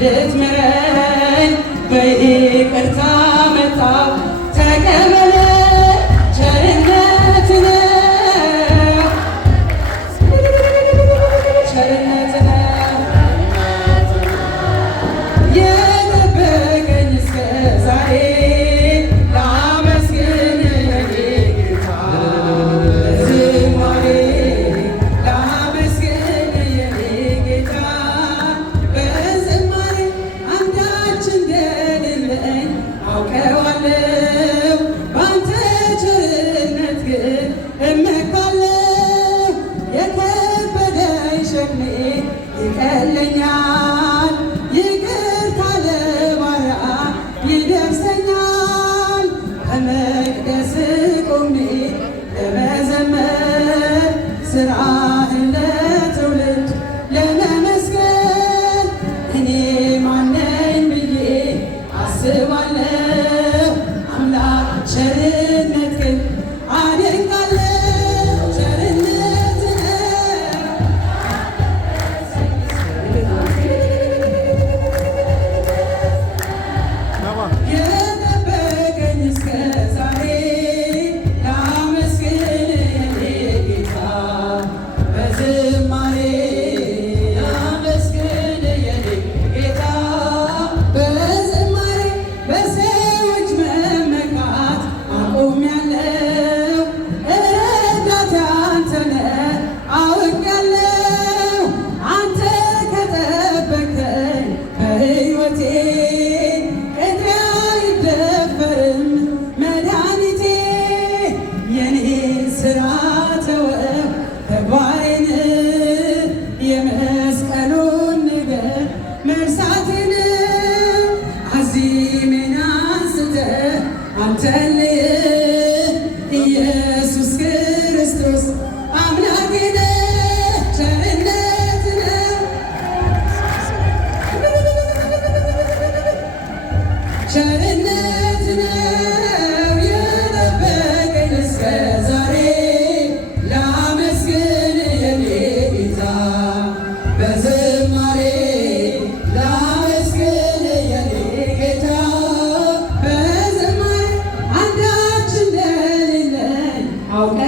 ልትምረኝ በይቅርታ መጣ ተቀበለ ቸርነት ነው ቸርነት ነው የጠበቀኝ እስከ ዛሬ ላመስግን የኔ ጌታ በዝማሬ ላመስግን የኔ ጌታ በዝማሬ አንዳች እንደሌለኝ አውቀዋለሁ ባንተ ቸርነት ግን እመካለሁ የከበደኝ ሸክሜ ይቀለኛል ይቅርታ ለባሪያ ይደርሰኛል በመቅደስ ቆሜ ለመዘመር ስራህን ለትውልድ ለመመስገን እኔ ማነኝ ብዬ አስባለሁ አምላክ ቸርነት ግን አደንቃለሁ ቸርነት የጠበቀኝ እስከ ዛሬ ላመስግን የኔ ጌታ በዝማሬ ላመስግን የኔ ጌታ በዝማሬ በሰዎች መመካት አቁሜያለሁ ረዳቴ አንተ ነህ አውቄያለሁ አንተ ከጠበቅከኝ በሕይወቴ ቅጥሬ አይደፈርም መድኃኒቴ የኔን ሥራ ተወው ተግባሬን የመስቀሉን ነገር መርሳቴን አዚሜን አንስተህ አንተን ልይ ኢየሱስ ክርስቶስ አምላኬ ነህ ቸርነት ነው ቸርነት ነው የጠበቀኝ እስከ ዛሬ ላመስግን የኔ ጌታ በዝማሬ ላመስግን የኔ ጌታ በዝማሬ አንዳች እንደሌለኝ አውቀ